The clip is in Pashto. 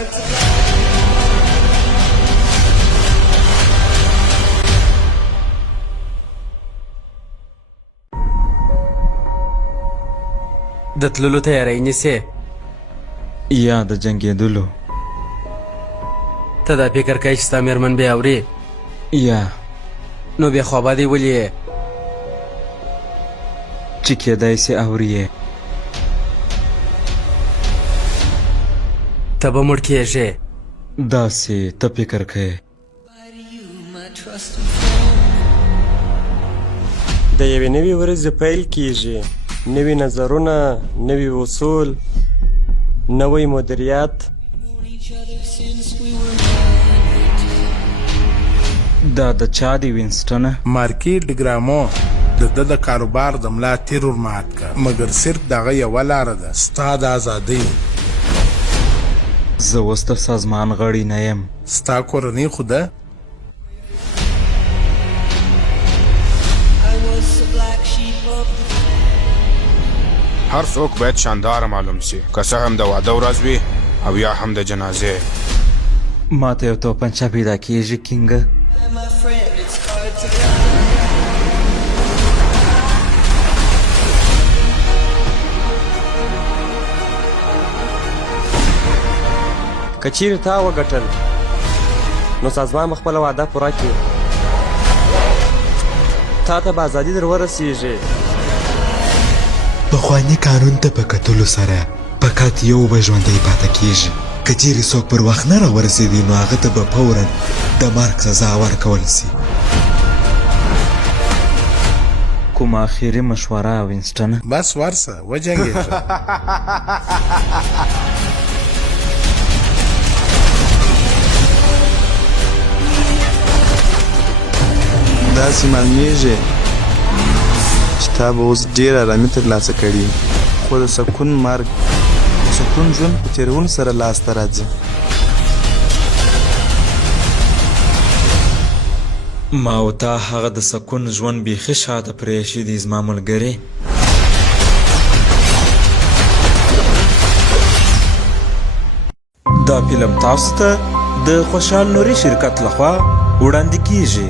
د تللو تیاری نیسې؟ یا د جنګېدلو؟ ته دا فکر کوې چې ستا مېرمن بیا اوري؟ یا نو بیا خوابه دې ولې یې چې کېدای سي اوري یې؟ ته به مړ کېږې. داسې ته فکر کوې؟ د یوې نوې ورځې پیل کیږي، نوي نظرونه، نوي اصول، نوی مدیریت. دا د چا دی وینسټنه؟ مارکیټ ډګرامو د ده د کاروبار د ملا تیر ور مات کړ، مګر صرف دغه یوه لاره ده، ستا د ازادۍ. زه اوس د سازمان غړی نه یم. ستا کورنۍ خو ده؟ هر څوک باید شانداره معلوم سي، که څه هم د واده ورځ وي او یا هم د جنازې. ما ته یو توپنچه پیدا کېږي کینګه؟ که چیرې تا وګټل نو سازمان به خپله وعده پوره کړي. تا ته به ازادي در ورسیږي. پخواني قانون ته په کتلو سره فقط یو به ژوندی پاته کیږي. که چیرې څوک پر وخت نه راورسېدي نو هغه ته به فورا د مرګ سزا ورکول سي. کومه اخري مشوره وینسټنه؟ بس ورسه وجنګېږه. داسې معلومیږي چې تا به اوس ډېر ارامي ترلاسه کړي، خو د سکون مرګ د سکون ژوند په تېرولو سره لاسته راځي. ما او تا هغه د سکون ژوند بیخي شاته پرېښي دي زما ملګري. دا فلم تاسو ته د خوشحال نوري شرکت لخوا وړاندې کیږي.